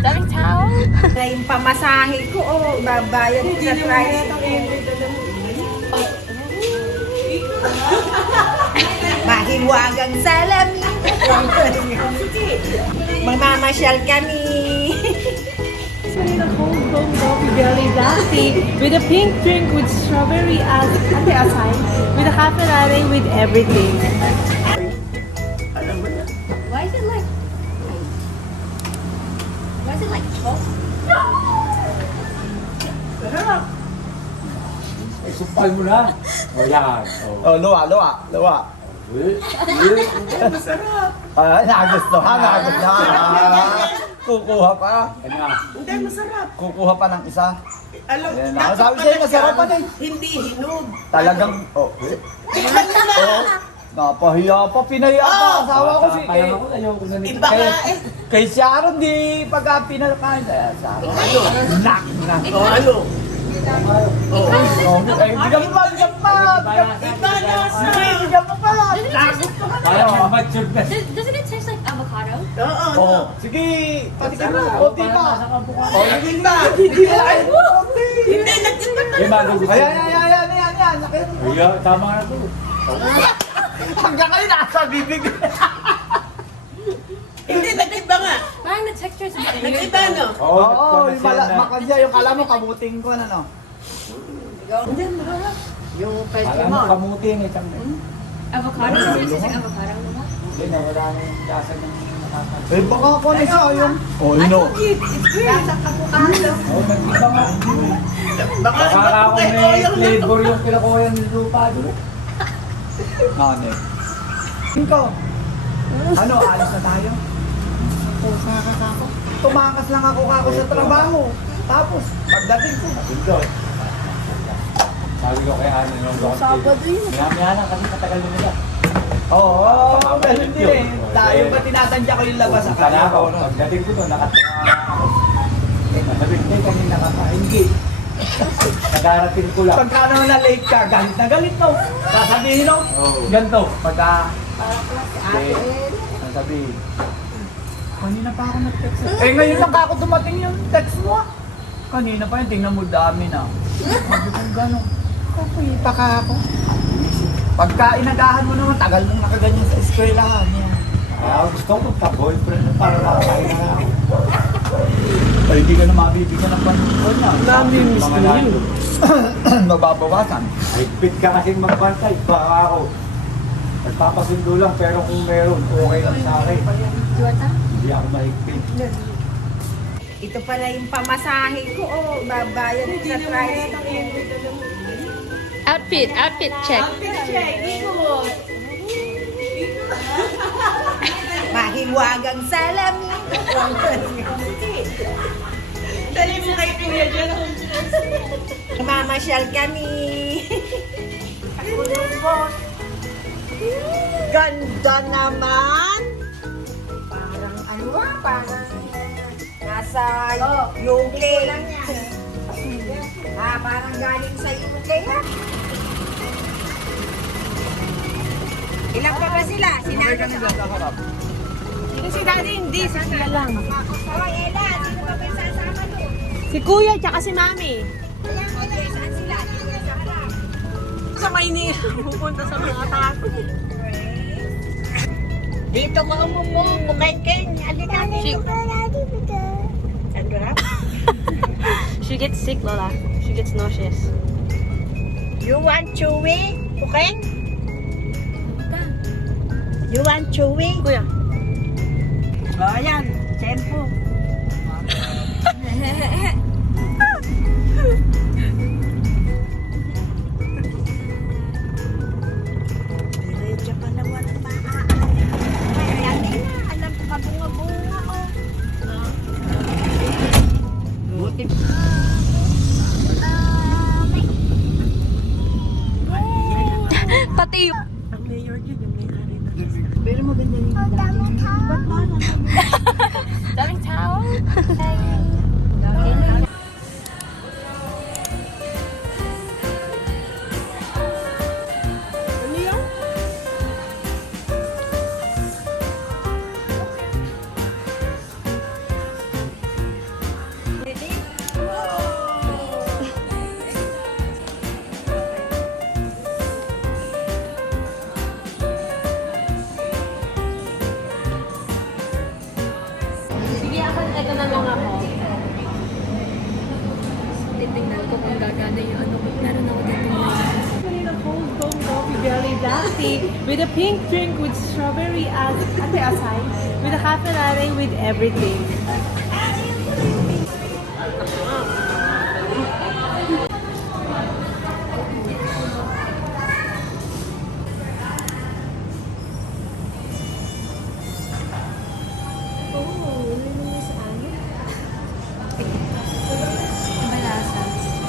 Daming tao. Na yung pamasahe ko, babayad ko sa tricycle. Mahiwagang salamin. Mamamasyal kami. A cold coffee jelly latte with a pink drink with strawberry ate aside with a cafe latte with everything. Why is it like chalk? Sumpal mo na. O yan. Oh, luwa. Masarap. Nagustuhan. Kukuha pa. Yan na. Hindi, masarap. Kukuha pa ng isa. Alam, Yan na. Sabi sa'yo, masarap pa din. Hindi hinog. Talagang, napahiya pa, pinahiya pa ang asawa ko si Parang ako, ayaw ko ganito. Iba nga eh. kay Sharon, di pagka pinalakain. Kaya Sharon, nak na. Ano? Bigyan mo pa. Iba na sa... Bigyan mo pa. Parang mature na. Doesn't it taste like avocado? Oo. Sige, patikin mo. Konti pa. Hindi ba? Hindi na kayo. Hindi, nagtipa ka. Eh, magugusto. Ayan. Ayan, tama na to. Hanggang kayo nasa bibig. Hindi, nagtipa nga. Parang the texture is a bit weird. Nagtipa, no? Oo, yung makadya, yung kala mo kamuting ko na no. Hindi, mararap. Yung Parang ano, kamuti na isang Avocado? Does it taste like avocado? Hindi na, wala na yung lasa ng nakakal. Eh baka ako na siya yung... Oh, no. Oo, nagtiba nga. Baka Baka ako iba may yung flavor yung pinakuha ng lupa doon. Nani. Ikaw. Ano, alis na tayo? Tumakas lang ako sa trabaho. Tapos, pagdating ko. Doon. Sabi ko kay Ana nung Sabado yun. Maya lang kasi katagal na nila. Oo, ganun din eh. Tayo ba tinatandya ko yung labas sa Sana ako, kanya? pagdating ko doon, nakatawa ako. Nabigtay kami nakakainggi. Nagarating ko lang. Pagka naman na late ka, galit na galit no. Sasabihin no? Oo. Ganto, pagka... Sasabihin. Kanina pa ako nag-text. Eh ngayon lang ako dumating yung text mo. Kanina pa yun, tingnan mo dami na. Sabi ko gano'n. Kapita ka ako. Pagka inagahan mo naman, tagal mong nakaganyan sa eskwelahan niya. Kaya gusto ko magka-boyfriend para makakain na ako. Ay, hindi ka na mabibigyan ng panunod niya. Namimiss ko yun. Mababawasan. Higpit ka kasing magbantay. Baka ako. Nagpapasundo lang pero kung meron, okay lang sa akin. Hindi ako mahigpit. Ito pala yung pamasahe ko, babayad ko sa tricycle. Outfit check. Mahiwagang salamin. Dali mo kay Kuya dyan. Mamamasyal kami. Ganda naman. Parang parang nasa UK. Parang galing sa UK ha. Ilan pa ba sila? Sinabi ka. Si Daddy hindi, si Kuya lang. Ella, sino ba may sasama doon? Si Kuya tsaka si Mami. Saan sila? Sa harap. Sa Maynila, pupunta sa mga tato. Dito ka kumakain. Alika dito. Ang garap. She gets sick, Lola. She gets nauseous. You want chewy? Okay? You want chewy? Kuya. Ayan, tempo. Diretso pa naman ang alam ko kabunga-bunga ko. Buti. Pati yung... Ang mayor yun, yung may-ari na. Pero maganda yung Daming tao. Ito na lang ako. Titingnan ko kung gagana yung ano. Meron ako dito A cold foam coffee belly latte with a pink drink with strawberry ate asay, with a cafe latte with everything.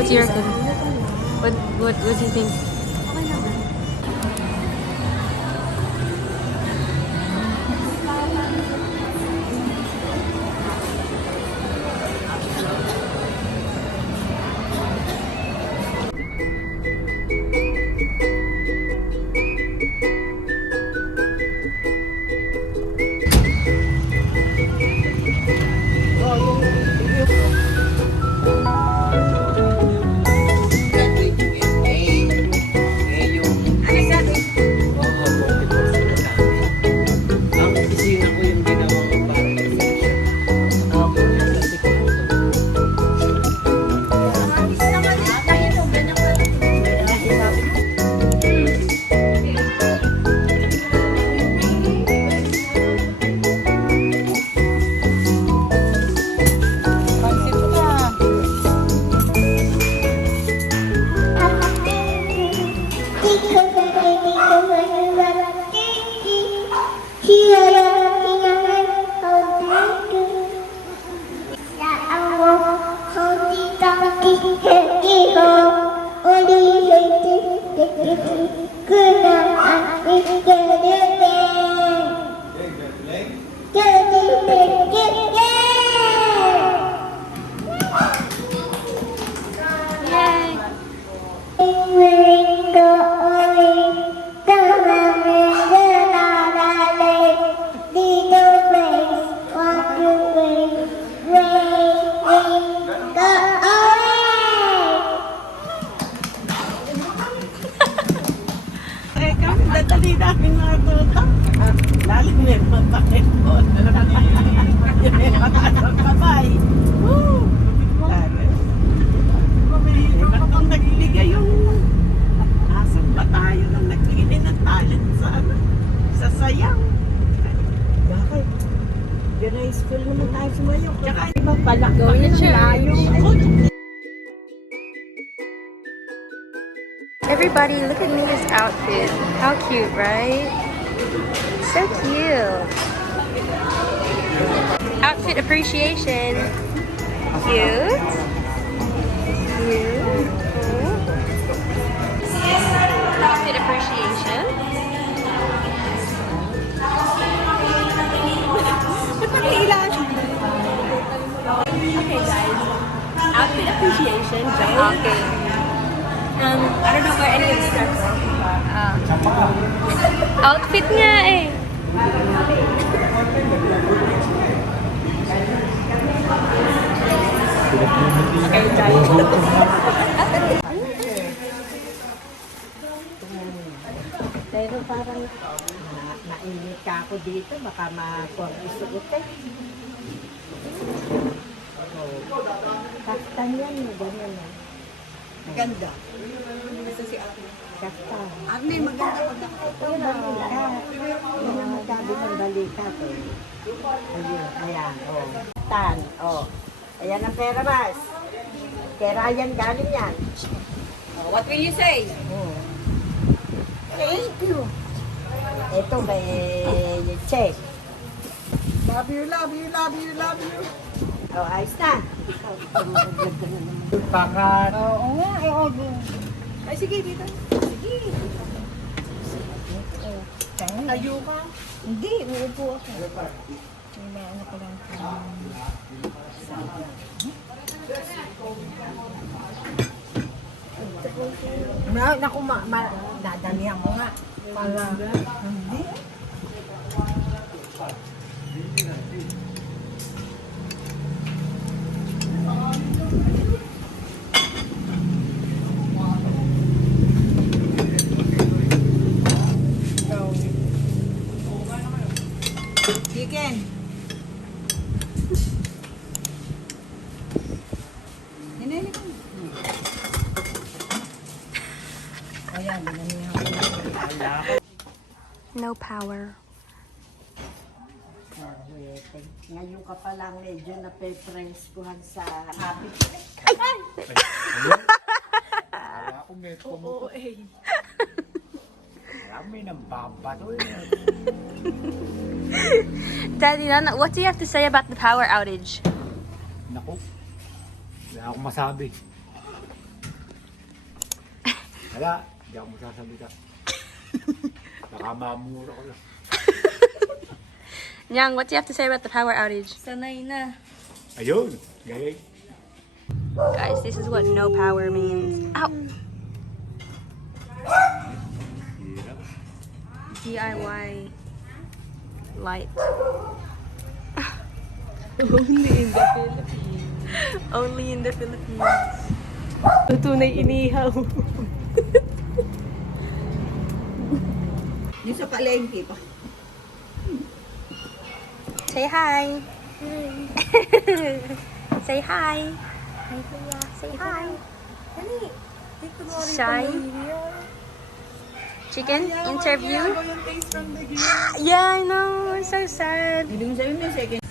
What's your what do you think? Ang opisina ko yung ginawa ko para exhibition. Teka, dadali namin mga tuta. Lalim na yung mga pakipon. Yung mga tatang kamay. Woo! Lalim. Ba't nung nagbigay yung asan ba tayo nang nagbigay ng talent sa ano? Sa sayang. Bakit? Yan ay school naman tayo sumayaw. Tsaka iba pala. Going to church. Everybody, look at Mia's outfit. How cute, right? So cute. Outfit appreciation. Cute. Cute. Outfit appreciation. Okay, guys. Outfit appreciation. Okay. I don't know where any of this starts from. Outfit nga eh. Okay, guys. Pero parang mainit ka ako dito, baka ma-cortisol eh. Kaftan yan, ganyan na. Ganda. Kaftan. Agni, maganda pag Yung balita. Yung ang sabi ng balita ko. Ayun, ayan, oh. Tan, oh. Ayan ang pera, Bas. Pera yan, galing yan. What will you say? Oh. Thank you. Ito may check. Love you, love you, love you, love you. Oh, ayos na. Pakat. Oo nga, Ay, sige, dito. Sige. Tayo ka. Hindi, uupo ako. May ano ko lang. Naku, dadamihan ko nga. Para, hindi. Chicken. no power. Ngayon ka pa lang medyo nape-preskuhan sa happy. Kaya ako may tumutok. Alam mo, nambabato Daddy, Nana, what do you have to say about the power outage? Naku, wala akong masabi. Wala, hindi ako masasabi ka. Nakamamura ko lang. Nyang, what do you have to say about the power outage? Sanay na. Ayun, gayay. Guys, this is what no power means. Ow! Hirap. DIY light. Only in the Philippines. Only in the Philippines. Tunay inihaw. Yung sa palengke pa. Say hi. Say hi. Hi, Kuya. Say hi. Shy. Chicken interview. Yeah, I know. I'm so sad. Hindi mo sabi mo yung second.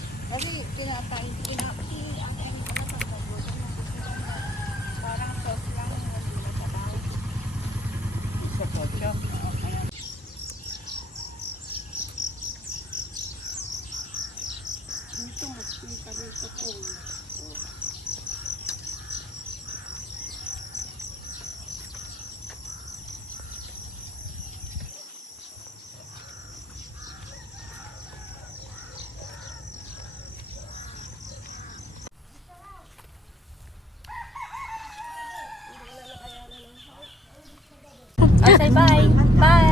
Oh, say bye. Bye.